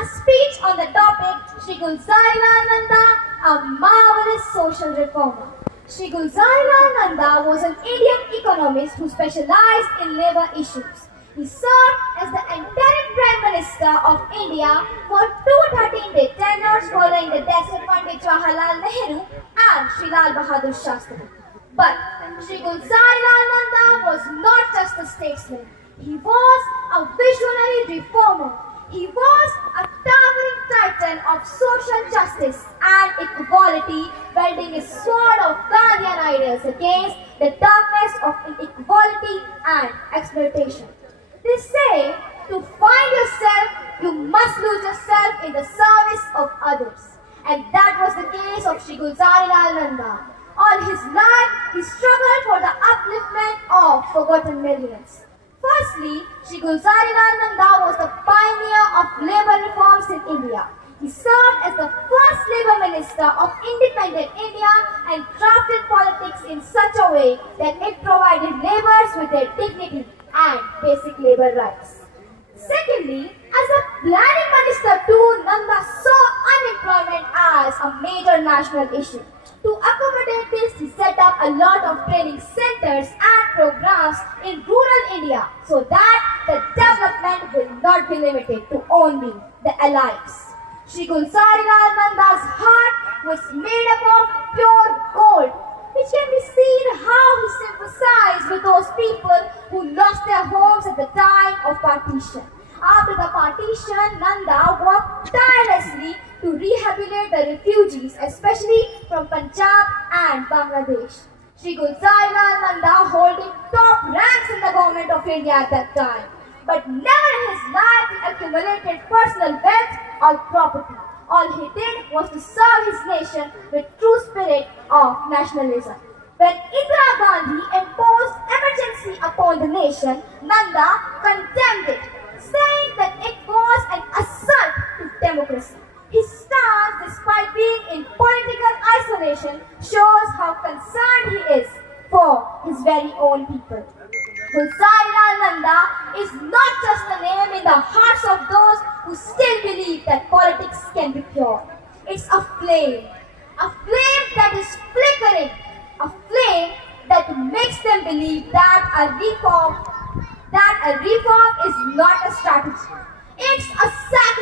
a speech on the topic Shri Gulzarilal Nanda, a marvelous social reformer. Shri Gulzarilal Nanda was an Indian economist who specialized in labor issues. He served as the interim Prime Minister of India for two 13-day tenures following the deaths of Pandit Jawaharlal Nehru and Sri Lal Bahadur Shastri. But Shri Gulzarilal Nanda was not just a statesman. He was a visionary reformer. He was a towering titan of social justice and equality, wielding his sword of Gandhian ideals against the darkness of inequality and exploitation. They say, to find yourself, you must lose yourself in the service of others. And that was the case of Shri Gulzarilal Nanda. All his life, he struggled for the upliftment of forgotten millions. Firstly, Shri Gulzarilal Nanda was the pioneer of labor reforms in India. He served as the first labor minister of independent India and drafted politics in such a way that it provided laborers with their dignity and basic labor rights. Secondly, as a planning minister too, Nanda saw unemployment as a major national issue. To accommodate this, he set up a lot of training centers and programs in rural India so that the development will not be limited to only the elites. Shri Gulzarilal Nanda's heart was made up of pure gold, which can be seen how he sympathized with those people who lost their homes at the time of partition. After the partition, Nanda worked tirelessly to rehabilitate the refugees, especially from Punjab and Bangladesh. Shri Gulzarilal Nanda holding top ranks in the government of India at that time. But never in his life he accumulated personal wealth or property. All he did was to serve his nation with true spirit of nationalism. When Indira Gandhi imposed emergency upon the nation, Nanda condemned it, saying that it was an assault to democracy. His stance, despite being in political isolation, shows how concerned he is for his very own people. Gulzarilal Nanda is not just a name in the hearts of those who still believe that politics can be pure. It's a flame that is flickering, a flame that makes them believe that a reform is not a strategy. It's a sacrifice